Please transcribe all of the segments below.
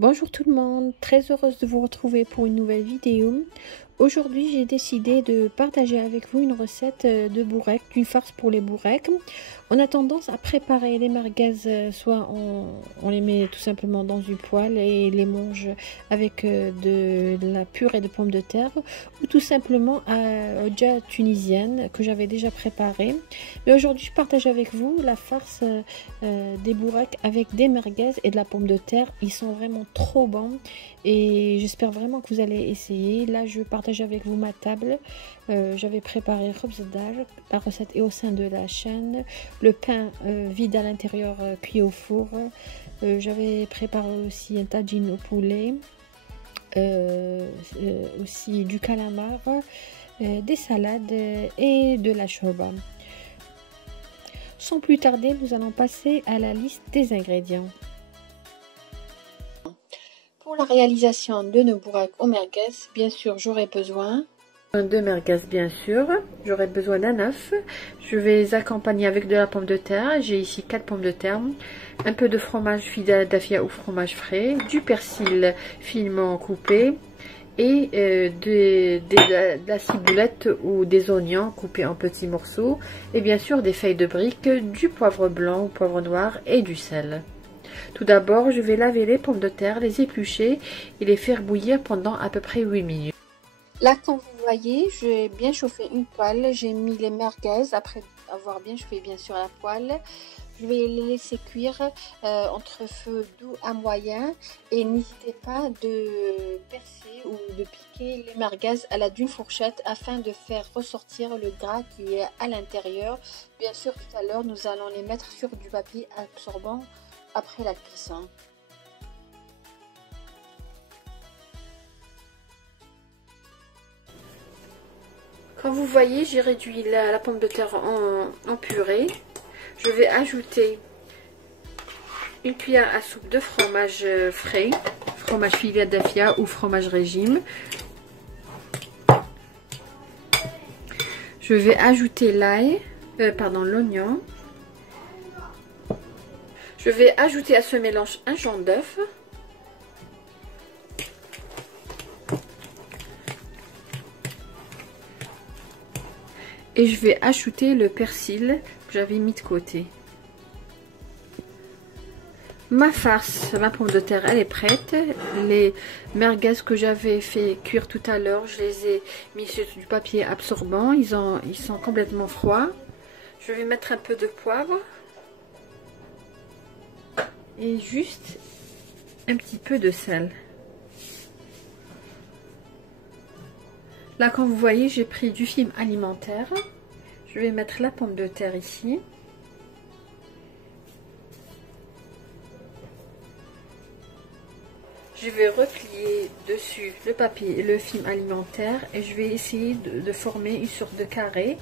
Bonjour tout le monde, très heureuse de vous retrouver pour une nouvelle vidéo. Aujourd'hui, j'ai décidé de partager avec vous une recette de bourrec, d'une farce pour les bourrecs. On a tendance à préparer les merguez, soit on les met tout simplement dans une poêle et les mange avec de la purée de pommes de terre, ou tout simplement à dja tunisienne que j'avais déjà préparée. Mais aujourd'hui, je partage avec vous la farce des bourrecs avec des merguez et de la pomme de terre. Ils sont vraiment trop bons et j'espère vraiment que vous allez essayer. Là, je partage avec vous ma table. J'avais préparé khubz dal, la recette est au sein de la chaîne. Le pain vide à l'intérieur, cuit au four. J'avais préparé aussi un tagine au poulet, aussi du calamar, des salades et de la shorba. Sans plus tarder, nous allons passer à la liste des ingrédients. Pour la réalisation de nos bourrecs aux merguez, bien sûr, j'aurai besoin de merguez, bien sûr. J'aurai besoin d'un œuf. Je vais les accompagner avec de la pomme de terre. J'ai ici 4 pommes de terre, un peu de fromage Philadelphia ou fromage frais, du persil finement coupé et de la ciboulette ou des oignons coupés en petits morceaux, et bien sûr des feuilles de brique, du poivre blanc ou poivre noir et du sel. Tout d'abord, je vais laver les pommes de terre, les éplucher et les faire bouillir pendant à peu près 8 minutes. Là, comme vous voyez, j'ai bien chauffé une poêle. J'ai mis les merguez après avoir bien chauffé bien sûr la poêle. Je vais les laisser cuire entre feu doux à moyen, et n'hésitez pas de percer ou de piquer les merguez à l'aide d'une fourchette afin de faire ressortir le gras qui est à l'intérieur. Bien sûr, tout à l'heure, nous allons les mettre sur du papier absorbant après la cuisson. Comme vous voyez, j'ai réduit la pomme de terre en purée. Je vais ajouter une cuillère à soupe de fromage frais, fromage Philadelphia ou fromage régime. Je vais ajouter l'oignon. Je vais ajouter à ce mélange un jaune d'œuf. Et je vais ajouter le persil que j'avais mis de côté. Ma farce, ma pomme de terre, elle est prête. Les merguez que j'avais fait cuire tout à l'heure, je les ai mis sur du papier absorbant. Ils sont complètement froids. Je vais mettre un peu de poivre. Et juste un petit peu de sel. Là, comme vous voyez, j'ai pris du film alimentaire. Je vais mettre la pomme de terre ici. Je vais replier dessus le papier, le film alimentaire, et je vais essayer de former une sorte de carré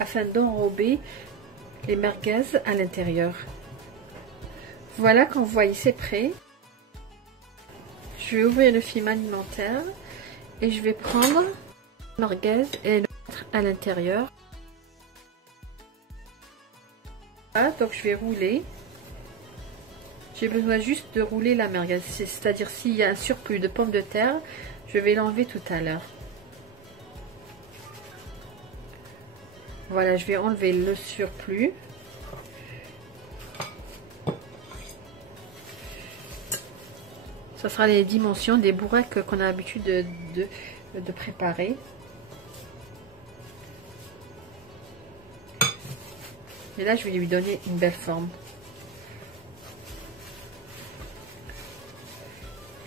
afin d'enrober les merguez à l'intérieur. Voilà, comme vous voyez, c'est prêt. Je vais ouvrir le film alimentaire et je vais prendre la merguez et le mettre à l'intérieur. Voilà, donc je vais rouler. J'ai besoin juste de rouler la merguez, c'est-à-dire s'il y a un surplus de pommes de terre, je vais l'enlever tout à l'heure. Voilà, je vais enlever le surplus. Ce sera les dimensions des bourrecs qu'on a l'habitude de préparer. Et là, je vais lui donner une belle forme.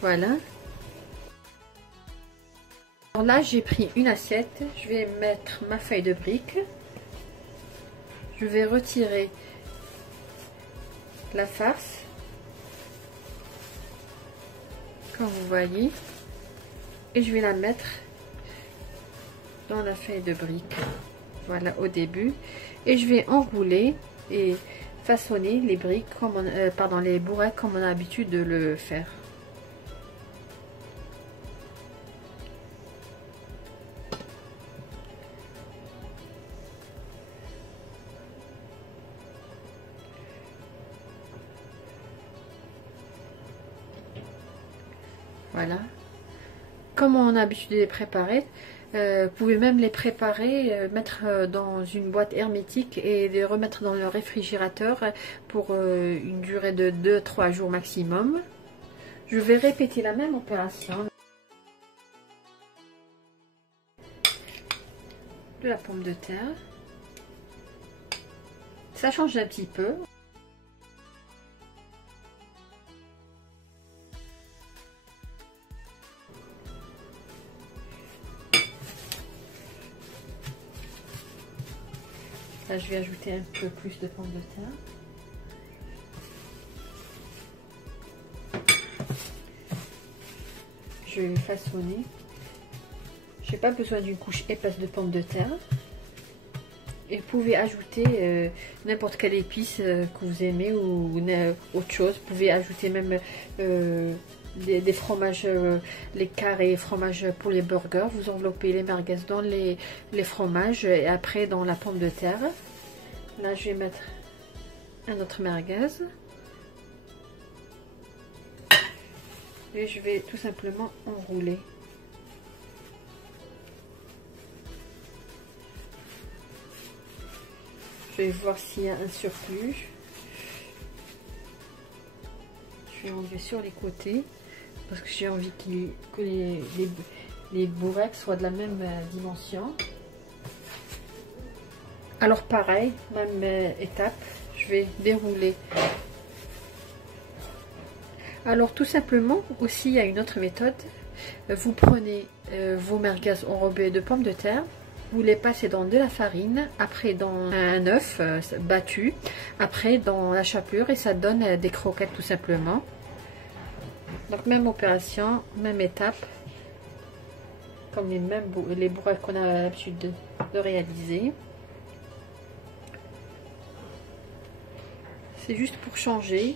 Voilà. Alors là, j'ai pris une assiette. Je vais mettre ma feuille de brique. Je vais retirer la farce, comme vous voyez, et je vais la mettre dans la feuille de brique. Voilà, au début, et je vais enrouler et façonner les briques comme les bourrecs comme on a l'habitude de le faire. Voilà. Comme on a l'habitude de les préparer, vous pouvez même les préparer, mettre dans une boîte hermétique et les remettre dans le réfrigérateur pour une durée de 2-3 jours maximum. Je vais répéter la même opération. De la pomme de terre. Ça change un petit peu. Là, je vais ajouter un peu plus de pommes de terre. Je vais façonner. Je n'ai pas besoin d'une couche épaisse de pommes de terre. Et vous pouvez ajouter n'importe quelle épice que vous aimez ou autre chose. Vous pouvez ajouter même des fromages, les carrés fromages pour les burgers. Vous enveloppez les merguez dans les fromages et après dans la pomme de terre. Là, je vais mettre un autre merguez. Et je vais tout simplement enrouler. Je vais voir s'il y a un surplus. Je vais enlever sur les côtés parce que j'ai envie que les bourrecs soient de la même dimension. Alors pareil, même étape, je vais dérouler. Alors tout simplement, aussi il y a une autre méthode. Vous prenez vos merguez enrobées de pommes de terre. Vous les passez dans de la farine, après dans un œuf battu, après dans la chapelure et ça donne des croquettes tout simplement. Donc même opération, même étape, comme les bourrecs qu'on a l'habitude de réaliser. C'est juste pour changer.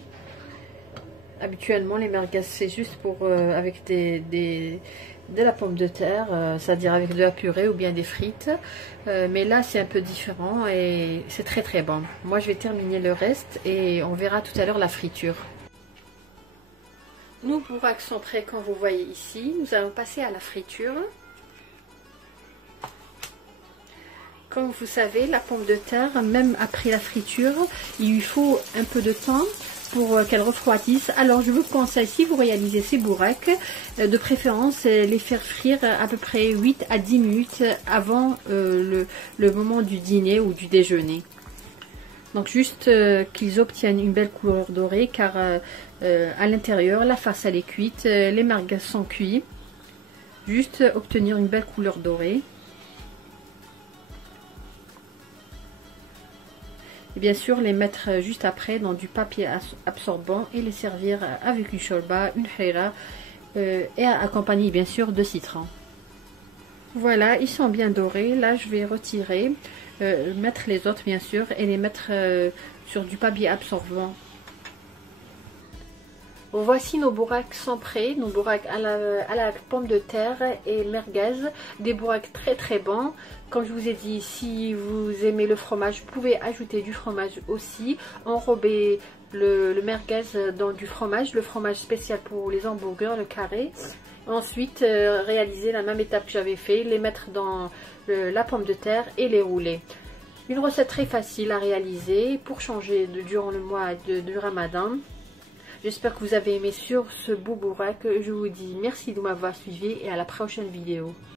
Habituellement les merguez c'est juste pour avec de la pomme de terre, c'est-à-dire avec de la purée ou bien des frites. Mais là, c'est un peu différent et c'est très très bon. Moi, je vais terminer le reste et on verra tout à l'heure la friture. Nos bourrecs sont prêts comme vous voyez ici. Nous allons passer à la friture. Comme vous savez, la pomme de terre, même après la friture, il lui faut un peu de temps pour qu'elle refroidisse. Alors je vous conseille, si vous réalisez ces bourrecs, de préférence les faire frire à peu près 8 à 10 minutes avant le moment du dîner ou du déjeuner. Donc juste qu'ils obtiennent une belle couleur dorée, car à l'intérieur la face elle est cuite, les merguez sont cuits. Juste obtenir une belle couleur dorée. Et bien sûr les mettre juste après dans du papier absorbant et les servir avec une cholba, une khaira et accompagner bien sûr de citron. Voilà, ils sont bien dorés. Là je vais retirer, mettre les autres bien sûr et les mettre sur du papier absorbant. Voici nos bourrecs sont prêts, nos bourrecs à la pomme de terre et merguez, des bourrecs très très bons. Comme je vous ai dit, si vous aimez le fromage, vous pouvez ajouter du fromage aussi. Enrober le merguez dans du fromage, le fromage spécial pour les hamburgers, le carré. Ensuite, réaliser la même étape que j'avais fait, les mettre dans la pomme de terre et les rouler. Une recette très facile à réaliser pour changer durant le mois du Ramadan. J'espère que vous avez aimé sur ce beau bourrec. Je vous dis merci de m'avoir suivi et à la prochaine vidéo.